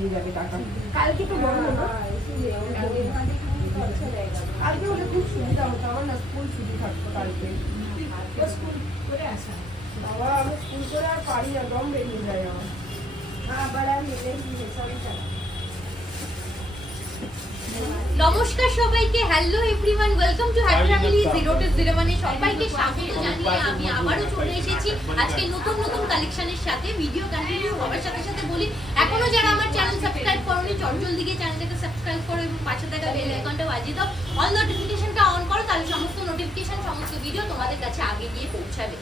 দিয়ে যাবে টাকা। কালকে তো বন্ধ না কালকে হলে খুব সুবিধা হতো। আমার না স্কুল ছুটি থাকতো কালকে। স্কুল করে আসা? বাবা আমি স্কুল করে আর পারি না দম বেরিয়ে যায় আমার। আবার আর মিলে সবই চালা নমস্কার সবাইকে hello everyone welcome to happy family zero two zero ওয়ানে সবাইকে স্বাগত জানিয়ে আমি আবারও চলে এসেছি। আজকে নতুন নতুন কালেকশনের সাথে ভিডিও কন্টিনিউ হওয়ার সাথে সাথে বলি এখনও যারা আমার চ্যানেল সাবস্ক্রাইব করোনি চটজল দিকে চ্যানেলটাকে সাবস্ক্রাইব করো এবং পাশে থাকা বেল আইকনটা বাজিয়ে দাও। অল নোটিফিকেশনটা অন করো তাহলে সমস্ত নোটিফিকেশন সমস্ত ভিডিও তোমাদের কাছে আগে গিয়ে পৌঁছাবে।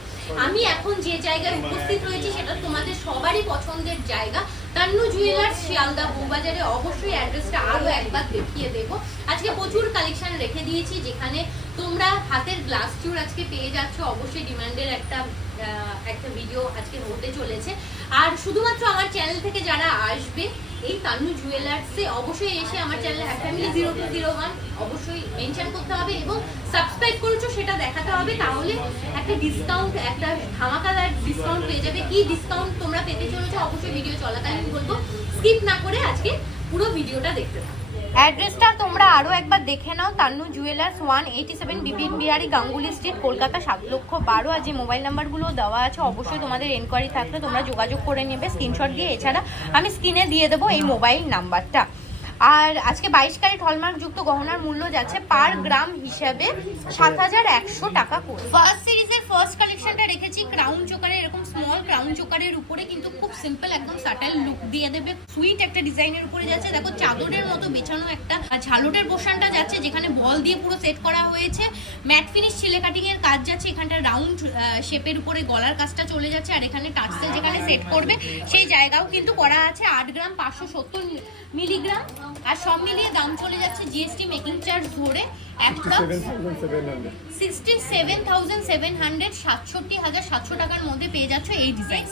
আমি এখন যে জায়গায় উপস্থিত রয়েছি সেটা তোমাদের সবারই পছন্দের জায়গা। তান্নু জুয়েলার্স শিয়ালদা বউবাজারে অবশ্যই অ্যাড্রেসটা আরও একবার দেখিয়ে দেবো। আজকে প্রচুর কালেকশন রেখে দিয়েছি, যেখানে তোমরা হাতের গ্লাস চুর আজকে পেয়ে যাচ্ছ। অবশ্যই ডিমান্ডের একটা একটা ভিডিও আজকে হতে চলেছে। আর শুধুমাত্র আমার চ্যানেল থেকে যারা আসবে এই তানু জুয়েলার্সে অবশ্যই এসে আমার channel family zero two zero one অবশ্যই মেনশন করতে হবে এবং সাবস্ক্রাইব করেছ সেটা দেখাতে হবে, তাহলে একটা ডিসকাউন্ট একটা ধামাকাদার ডিসকাউন্ট পেয়ে যাবে। কি ডিসকাউন্ট তোমরা পেতে চলেছো অবশ্যই ভিডিও চলাকালীন বলব। স্কিপ না করে আজকে পুরো ভিডিওটা দেখতে থাকো। অ্যাড্রেসটা তোমরা আরও একবার দেখে নাও, Tannu jewellers one eighty seven Bipin Bihari, Ganguly street Kolkata সাত লক্ষ বারো। আর যে মোবাইল নাম্বারগুলো দেওয়া আছে, অবশ্যই তোমাদের এনকোয়ারি থাকলে তোমরা যোগাযোগ করে নেবে। স্ক্রিনশট দিয়ে এছাড়া আমি স্ক্রিনে দিয়ে দেবো এই মোবাইল নাম্বারটা আর আজকে বাইশ ক্যারেট হলমার্ক যুক্ত গহনার মূল্য যাচ্ছে পার গ্রাম হিসাবে সাত হাজার একশো টাকা করে। ফার্স্ট সিরিজের ফার্স্ট কালেকশনটা রেখেছি চোকারের উপরে কিন্তু খুব সিম্পল একদম সাটাইল লুক দিয়ে দেবে। সুইট একটা ডিজাইনের উপরে যাচ্ছে। দেখো চাদরের মতো বেছানো একটা ঝালটের পোর্শনটা যাচ্ছে যেখানে বল দিয়ে পুরো সেট করা হয়েছে। ম্যাট ফিনিশ ছেলে কাটিং এর কাজ যাচ্ছে। এখানটা রাউন্ড শেপের উপরে গলার কাজটা চলে যাচ্ছে। আর এখানে টাচসেল যেখানে সেট করবে সেই জায়গাও কিন্তু করা আছে। আট গ্রাম পাঁচশো সত্তর মিলিগ্রাম। আর সব মিলিয়ে দাম চলে যাচ্ছে জিএসটি মেকিং চার্জ ধরে একটা sixty seven thousand seven hundred সাতষট্টি হাজার সাতশো টাকার মধ্যে পেয়ে যাচ্ছ এই ডিজাইন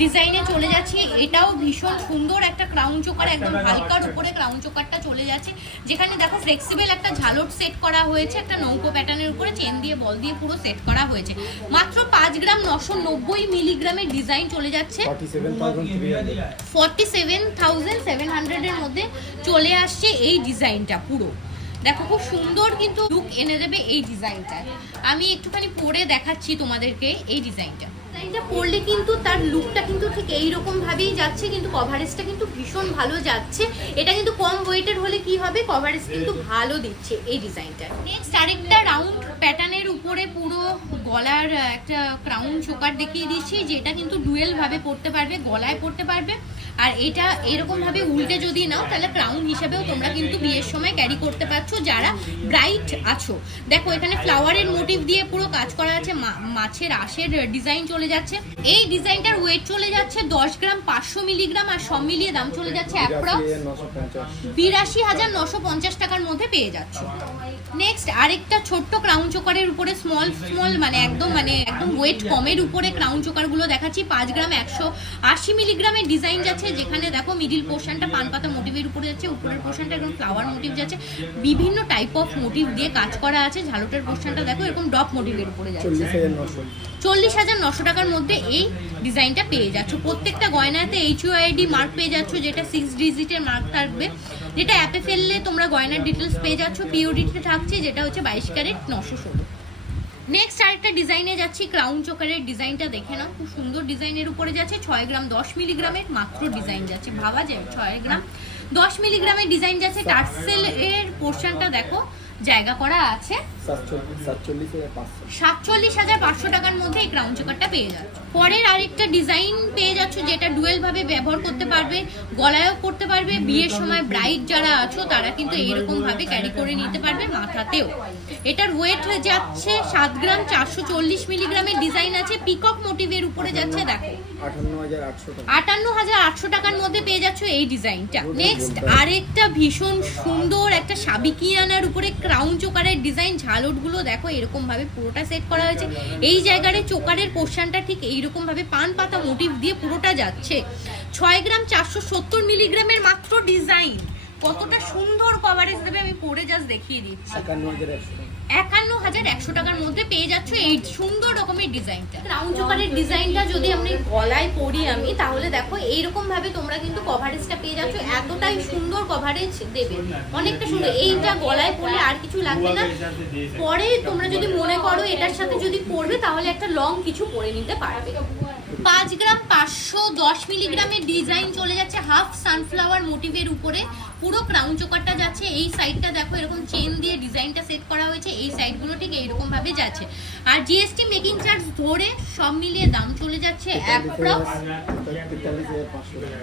ডিজাইনে চলে যাচ্ছে, এটাও ভীষণ সুন্দর একটা ক্রাউন চোকার, একদম হালকার উপরে ক্রাউন চোকারটা চলে যাচ্ছে। যেখানে দেখো ফ্লেক্সিবল একটা ঝালট সেট করা হয়েছে, একটা নৌকো প্যাটার্নের উপরে চেন দিয়ে বল দিয়ে পুরো সেট করা হয়েছে। মাত্র পাঁচ গ্রাম নশো নব্বই মিলিগ্রামের ডিজাইন চলে যাচ্ছে। ফর্টি সেভেন থাউজেন্ড সেভেন হান্ড্রেডের মধ্যে চলে আসছে এই ডিজাইনটা পুরো। দেখো খুব সুন্দর কিন্তু লুক এনে দেবে এই ডিজাইনটা আমি একটুখানি পরে দেখাচ্ছি তোমাদেরকে এই ডিজাইনটা ডিজাইনটা পরলে কিন্তু তার লুকটা কিন্তু ঠিক এইরকম ভাবেই যাচ্ছে কিন্তু কভারেজটা কিন্তু ভীষণ ভালো যাচ্ছে। এটা কিন্তু কম ওয়েটের হলে কি হবে? কভারেজ কিন্তু ভালো দিচ্ছে এই ডিজাইনটা নেক্সট আরেকটা রাউন্ড প্যাটার্নের উপরে পুরো গলার একটা ক্রাউন চোকার দেখিয়ে দিচ্ছি যেটা কিন্তু ডুয়েল ভাবে পড়তে পারবে গলায় পড়তে পারবে। আর এটা এরকম ভাবে উল্টে যদি নাও তাহলে ক্রাউন হিসেবেও তোমরা কিন্তু বিয়ের সময় ক্যারি করতে পারছ যারা ব্রাইট আছো। দেখো এখানে ফ্লাওয়ারের মোটিভ দিয়ে পুরো কাজ করা আছে মাছের আশের ডিজাইন চলে যাচ্ছে। এই ডিজাইনটার ওয়েট চলে যাচ্ছে দশ গ্রাম পাঁচশো মিলিগ্রাম আর সব মিলিয়ে দাম চলে যাচ্ছে অ্যাপ্রক্স বিরাশি হাজার নশো পঞ্চাশ টাকার মধ্যে পেয়ে যাচ্ছ। নেক্সট আরেকটা ছোট্ট ক্রাউন চোকারের উপরে স্মল স্মল মানে একদম মানে একদম ওয়েট কমের উপরে ক্রাউন চোকারগুলো দেখাচ্ছি। পাঁচ গ্রাম একশো আশি মিলিগ্রামের ডিজাইন যাচ্ছে, যেখানে দেখো মিডিল পোর্শনটা পান পাতা মোটিভের উপরে যাচ্ছে, উপরের পোর্শনটা এরকম ফ্লাওয়ার মোটিভ যাচ্ছে। বিভিন্ন টাইপ অফ মোটিভ দিয়ে কাজ করা আছে, ঝালটের পোর্শনটা দেখো এরকম ডপ মোটিভের উপরে যাচ্ছে। চল্লিশ হাজার নশো টাকার মধ্যে এই ডিজাইনটা পেয়ে যাচ্ছ। প্রত্যেকটা গয়নাতে এইচ আইডি মার্ক পেয়ে যাচ্ছ, যেটা সিক্স ডিজিটের মার্ক থাকবে। যেটা অ্যাপে ফেললে তোমরা গয়নার ডিটেলস পেয়ে যাচ্ছ পিওডিটিতে থাকছে, যেটা হচ্ছে বাইশ ক্যারেট নশো ষোলো। নেক্সট আরেকটা ডিজাইনে যাচ্ছি ক্রাউন চোকারের ডিজাইনটা দেখে নাও। খুব সুন্দর ডিজাইনের উপরে যাচ্ছে, ছয় গ্রাম দশ মিলিগ্রামের মাত্র ডিজাইন যাচ্ছে। ভাবা যায়, ছয় গ্রাম দশ মিলিগ্রামের ডিজাইন যাচ্ছে। টার্সেল এর পোর্শনটা দেখো, জায়গা করা আছে। সাতচল্লিশ হাজার পাঁচশো। টাকার মধ্যে এই ক্রাউন চোকারটা পেয়ে যাচ্ছ। পরের আরেকটা ডিজাইন পেয়ে যাচ্ছ যেটা ডুয়েল ভাবে ব্যবহার করতে পারবে গলায়ও করতে পারবে বিয়ের সময় ব্রাইড যারা আছো তারা কিন্তু এইরকম ক্যারি করে নিতে পারবে মাথাতেও। এটার ওয়েট যাচ্ছে সাত গ্রাম চারশো চল্লিশ মিলিগ্রামের ডিজাইন আছে। পিকক মোটিভের উপরে যাচ্ছে দেখো। আটান্ন হাজার আটশো টাকার মধ্যে পেয়ে যাচ্ছ এই ডিজাইনটা নেক্সট আরেকটা ভীষণ সুন্দর একটা সাবিকিয়ানার উপরে ক্রাউন চোকারের ডিজাইন ঝালটগুলো দেখো এরকম ভাবে পুরোটা সেট করা হয়েছে। এই জায়গায় চোকারের পোর্শনটা ঠিক এইরকম ভাবে পান পাতা মোটিভ দিয়ে পুরোটা যাচ্ছে। ছয় গ্রাম চারশো সত্তর মিলিগ্রামের মাত্র ডিজাইন কতটা সুন্দর কভারেজ দেবে আমি পরে জাস্ট দেখিয়ে দিচ্ছি। একান্ন হাজার একশো টাকার মধ্যে পেয়ে যাচ্ছ এই সুন্দর রকমের ডিজাইনটা। ক্রাউন চোকারের ডিজাইনটা যদি আমি গলায় পরি আমি তাহলে দেখো এইরকম ভাবে তোমরা কিন্তু কভারেজটা পেয়ে যাচ্ছ। এতটাই সুন্দর কভারেজ দেবে। অনেকটা সুন্দর। এইটা গলায় পরলে আর কিছু লাগবে না। পরে তোমরা যদি মনে করো এটার সাথে যদি পরবে তাহলে একটা লং কিছু পরে নিতে পারবে। পাঁচ গ্রাম পাঁচশো দশ মিলিগ্রামের ডিজাইন চলে যাচ্ছে হাফ সানফ্লাওয়ার মোটিভের উপরে। পুরো ক্রাউন চোকারটা যাচ্ছে, এই সাইডটা দেখো, এরকম চেন দিয়ে ডিজাইনটা সেট করা হয়েছে, এই সাইডগুলো ঠিক এইরকম ভাবে যাচ্ছে। আর জিএসটি মেকিং চার্জ ধরে সব মিলিয়ে দাম চলে যাচ্ছে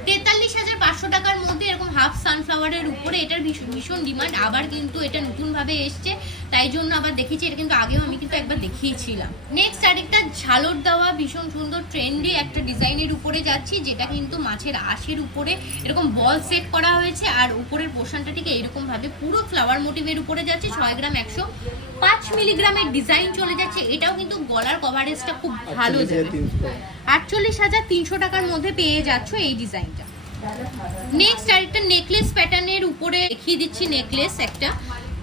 তেতাল্লিশ হাজার পাঁচশো টাকার মধ্যে এরকম হাফ সানফ্লাওয়ারের উপরে এটার ভীষণ ভীষণ ডিমান্ড আবার কিন্তু এটা নতুনভাবে এসছে, তাই জন্য আবার দেখেছি এটা কিন্তু আগেও আমি কিন্তু একবার দেখিয়েছিলাম। নেক্সট আরেকটা ঝালর দেওয়া, ভীষণ সুন্দর ট্রেন্ডি একটা ডিজাইনের উপরে যাচ্ছি, যেটা কিন্তু মাছের আশের উপরে এরকম বল সেট করা হয়েছে, আর উপরের পোর্শনটা ঠিক এরকম ভাবে পুরো ফ্লাওয়ার মোটিভের উপরে যাচ্ছে ছয় গ্রাম একশো পাঁচ মিলিগ্রামের ডিজাইন চলে যাচ্ছে। এটাও কিন্তু গলার কভারেজটা খুব ভালো দেবে। আটচল্লিশ হাজার তিনশো টাকার মধ্যে পেয়ে যাচ্ছ এই ডিজাইনটা নেক্সট আরেকটা নেকলেস প্যাটার্নের উপরে দেখিয়ে দিচ্ছি নেকলেস একটা।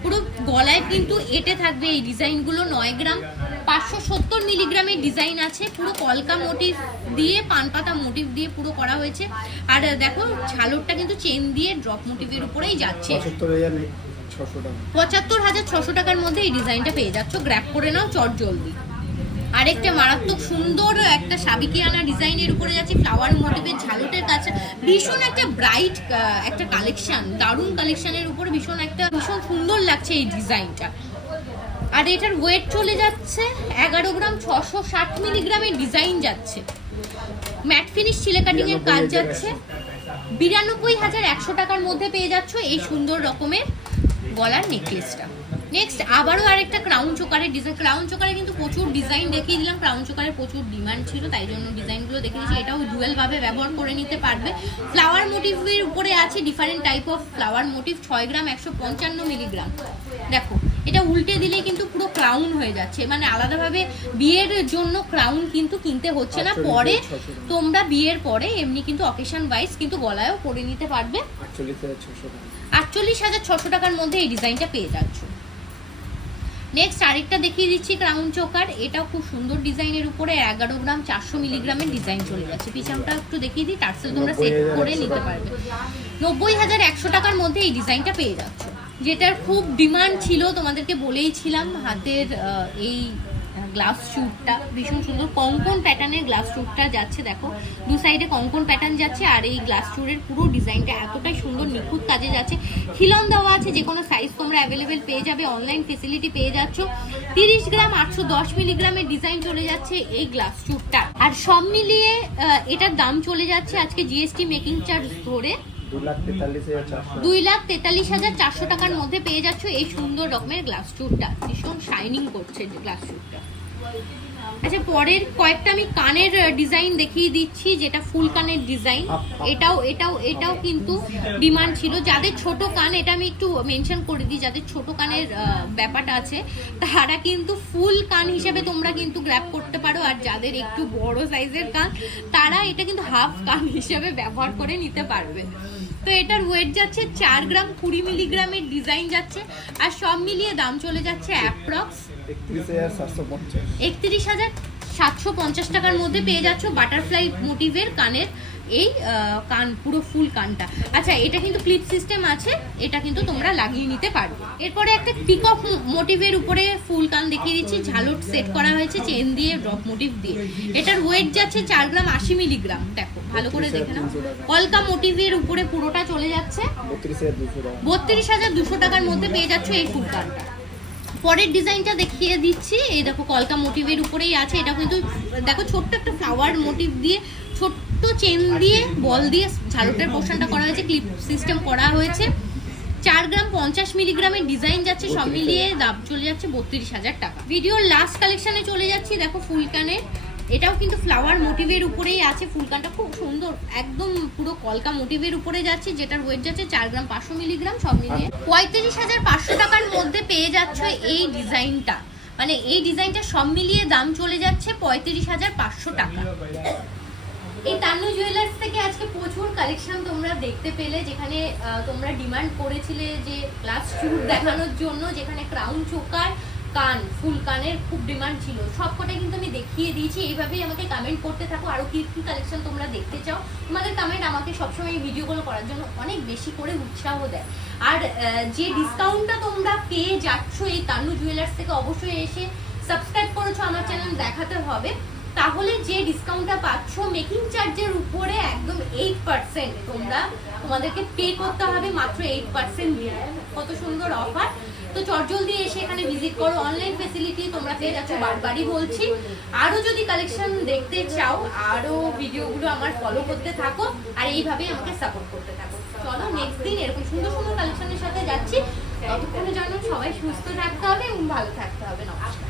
পুরো গলায় কিন্তু এটে থাকবে এই ডিজাইনগুলো নয় গ্রাম। পাঁচশো সত্তর মিলিগ্রামের ডিজাইন আছে, পুরো কলকা মোটিভ দিয়ে, পানপাতা মোটিভ দিয়ে পুরো করা হয়েছে। আর দেখো, ঝালরটা কিন্তু চেন দিয়ে ড্রপ মোটিভের উপরেই যাচ্ছে। পঁচাত্তর হাজার ছশো টাকার মধ্যে এই ডিজাইনটা পেয়ে যাচ্ছ। গ্র্যাপ করে নাও, চট জলদি। আরেকটা মারাত্মক সুন্দর একটা সাবিকিয়ানা ডিজাইনের উপরে যাচ্ছে ফ্লাওয়ার মোটিভের ঝালটের কাছে। ভীষণ একটা ব্রাইট একটা কালেকশন দারুণ কালেকশনের উপরে ভীষণ একটা, ভীষণ সুন্দর লাগছে এই ডিজাইনটা। আর এটার ওয়েট চলে যাচ্ছে এগারো গ্রাম ছশো ষাট মিলিগ্রামের ডিজাইন যাচ্ছে। ম্যাট ফিনিশ কাটিং এর কাজ যাচ্ছে। বিরানব্বই হাজার একশো টাকার মধ্যে পেয়ে যাচ্ছ এই সুন্দর রকমের গলার নেকলেসটা নেক্সট আবারও আরেকটা ক্রাউন চোকারের ডিজাইন ক্রাউন চোকারে কিন্তু প্রচুর ডিজাইন দেখিয়ে দিলাম। ক্রাউন চোকারের প্রচুর ডিমান্ড ছিল তাই জন্য ডিজাইনগুলো দেখে দিয়েছি এটাও ডুয়েল ভাবে ব্যবহার করে নিতে পারবে। ফ্লাওয়ার মোটিভের উপরে আছে different type of flower motif ছয় গ্রাম একশো পঞ্চান্ন মিলিগ্রাম। দেখো এটা উল্টে দিলেই কিন্তু পুরো ক্রাউন হয়ে যাচ্ছে। মানে আলাদাভাবে বিয়ের জন্য ক্রাউন কিন্তু কিনতে হচ্ছে না। পরে তোমরা বিয়ের পরে এমনি কিন্তু অকেশন ওয়াইজ কিন্তু গলায়ও পরে নিতে পারবে। আটচল্লিশ হাজার ছশো টাকার মধ্যে এই ডিজাইনটা পেয়ে যাচ্ছ। নেক্সট আরেকটা দেখিয়ে দিচ্ছি ক্রাউন চোকার এটাও খুব সুন্দর ডিজাইনের উপরে এগারো গ্রাম চারশো মিলিগ্রামের ডিজাইন চলে যাচ্ছে। পিছনটা একটু দেখিয়ে দিই টার্সেল তোমরা সেট করে নিতে পারবে। নব্বই হাজার একশো টাকার মধ্যে এই ডিজাইনটা পেয়ে যাচ্ছ। যেটার খুব ডিমান্ড ছিল, তোমাদেরকে বলেইছিলাম হাতের এই গ্লাস শ্যুটটা। ভীষণ সুন্দর কঙ্কন প্যাটার্নের গ্লাস শ্যুটটা যাচ্ছে, দেখো। দু সাইডে কঙ্কন প্যাটার্ন যাচ্ছে, আর এই গ্লাস চুরের পুরো ডিজাইনটা এতটাই সুন্দর, নিখুঁত কাজে যাচ্ছে। খিলন দেওয়া আছে, যে কোনো সাইজ তোমরা অ্যাভেলেবেল পেয়ে যাবে অনলাইন ফেসিলিটি পেয়ে যাচ্ছ। তিরিশ গ্রাম, আটশো দশ মিলিগ্রামের ডিজাইন চলে যাচ্ছে এই গ্লাস চুরটা আর সব মিলিয়ে এটার দাম চলে যাচ্ছে আজকে জিএসটি মেকিং চার্জ ধরে দুই লাখ তেতাল্লিশ হাজার চারশো। টাকার মধ্যে পেয়ে যাচ্ছ এই সুন্দর রকমের গ্লাস চুরটা ভীষণ শাইনিং করছে গ্লাস চুরটা আচ্ছা পরের কয়েকটা আমি কানের ডিজাইন দেখিয়ে দিচ্ছি যেটা ফুল কানের ডিজাইন এটাও এটাও এটাও কিন্তু ডিমান্ড ছিল। যাদের ছোট কান এটা আমি একটু মেনশন করে দিই যাদের ছোট কানের ব্যাপারটা আছে তারা কিন্তু ফুল কান হিসেবে তোমরা কিন্তু গ্র্যাপ করতে পারো। আর যাদের একটু বড় সাইজের কান তারা এটা কিন্তু হাফ কান হিসেবে ব্যবহার করে নিতে পারবে। তো এটার ওয়েট যাচ্ছে চার গ্রাম কুড়ি মিলিগ্রামের ডিজাইন যাচ্ছে আর সব মিলিয়ে দাম চলে যাচ্ছে অ্যাপ্রক্স একত্রিশ হাজার সাতশো পঞ্চাশ টাকার মধ্যে পেয়ে যাচ্ছ বাটারফ্লাই মোটিভের কানের এই কান পুরো ফুল কানটা। আচ্ছা এটা কিন্তু ক্লিপ সিস্টেম আছে এটা কিন্তু তোমরা লাগিয়ে নিতে পারবে। এরপরে একটা পিকক মোটিভের উপরে ফুল কান দেখিয়ে দিচ্ছি ঝালট সেট করা হয়েছে চেন দিয়ে ড্রপ মোটিভ দিয়ে। এটার ওয়েট যাচ্ছে চার গ্রাম আশি মিলিগ্রাম দেখো ভালো করে দেখে নাও। কলকা মোটিভের উপরে পুরোটা চলে যাচ্ছে। বত্রিশ হাজার দুশো টাকার মধ্যে পেয়ে যাচ্ছ এই ফুল কানটা। পরের ডিজাইনটা দেখিয়ে দিচ্ছি। এই দেখো, কলকা মোটিভের উপরেই আছে। এটা কিন্তু, দেখো, ছোট্ট একটা ফ্লাওয়ার মোটিভ দিয়ে, ছোট্ট চেন দিয়ে বল দিয়ে ঝালুটের পোর্শনটা করা হয়েছে ক্লিপ সিস্টেম করা হয়েছে। চার গ্রাম পঞ্চাশ মিলিগ্রামের ডিজাইন যাচ্ছে, সব মিলিয়ে দাম চলে যাচ্ছে বত্রিশ হাজার টাকা। ভিডিওর লাস্ট কালেকশানে চলে যাচ্ছি, দেখো, ফুলকানের। এটাও কিন্তু ফ্লাওয়ার মোটিভের উপরেই আছে, ফুলকানটা খুব সুন্দর, একদম পুরো কলকা মোটিভের উপরে যাচ্ছে, যেটার ওয়েট যাচ্ছে চার গ্রাম, পাঁচশো মিলিগ্রাম সব মিলিয়ে। পঁয়ত্রিশ হাজার পাঁচশো টাকার মধ্যে পেয়ে যাচ্ছ এই ডিজাইনটা মানে এই ডিজাইনটা সব মিলিয়ে দাম চলে যাচ্ছে পঁয়ত্রিশ হাজার পাঁচশো টাকা। এই তান্নু জুয়েলার্স থেকে আজকে প্রচুর কালেকশন তোমরা দেখতে পেলে, যেখানে তোমরা ডিমান্ড করেছিলে যে ক্লাস চুট দেখানোর জন্য, যেখানে ক্রাউন চোকার কান, ফুল কানের খুব ডিমান্ড ছিল। সবকটাই কিন্তু আমি দেখিয়ে দিয়েছি, এইভাবেই আমাকে কামেন্ট করতে থাকো। আরও কী কী কালেকশন তোমরা দেখতে চাও? তোমাদের কামেন্ট আমাকে সবসময় ভিডিওগুলো করার জন্য অনেক বেশি করে উৎসাহ দেয়। আর যে ডিসকাউন্টটা তোমরা পেয়ে যাচ্ছ এই তানু জুয়েলার্স থেকে অবশ্যই এসে সাবস্ক্রাইব করেছ আমার চ্যানেল দেখাতে হবে। তাহলে যে ডিসকাউন্টটা পাচ্ছ মেকিং চার্জের উপরে একদম এইট পার্সেন্ট তোমরা তোমাদেরকে পে করতে হবে মাত্র এইট পার্সেন্ট কত সুন্দর অফার তো চটজলদি এসে এখানে ভিজিট করো। অনলাইন ফেসিলিটি তোমরা পেয়ে যাচ্ছ, বারবারই বলছি। আরও যদি কালেকশন দেখতে চাও, আরও ভিডিওগুলো আমার ফলো করতে থাকো আর এইভাবেই আমাকে সাপোর্ট করতে থাকো। চলো নেক্সট দিন এরকম সুন্দর সুন্দর কালেকশনের সাথে যাচ্ছি। ততক্ষণে জানো সবাই সুস্থ থাকতে হবে এবং ভালো থাকতে হবে। নমস্কার।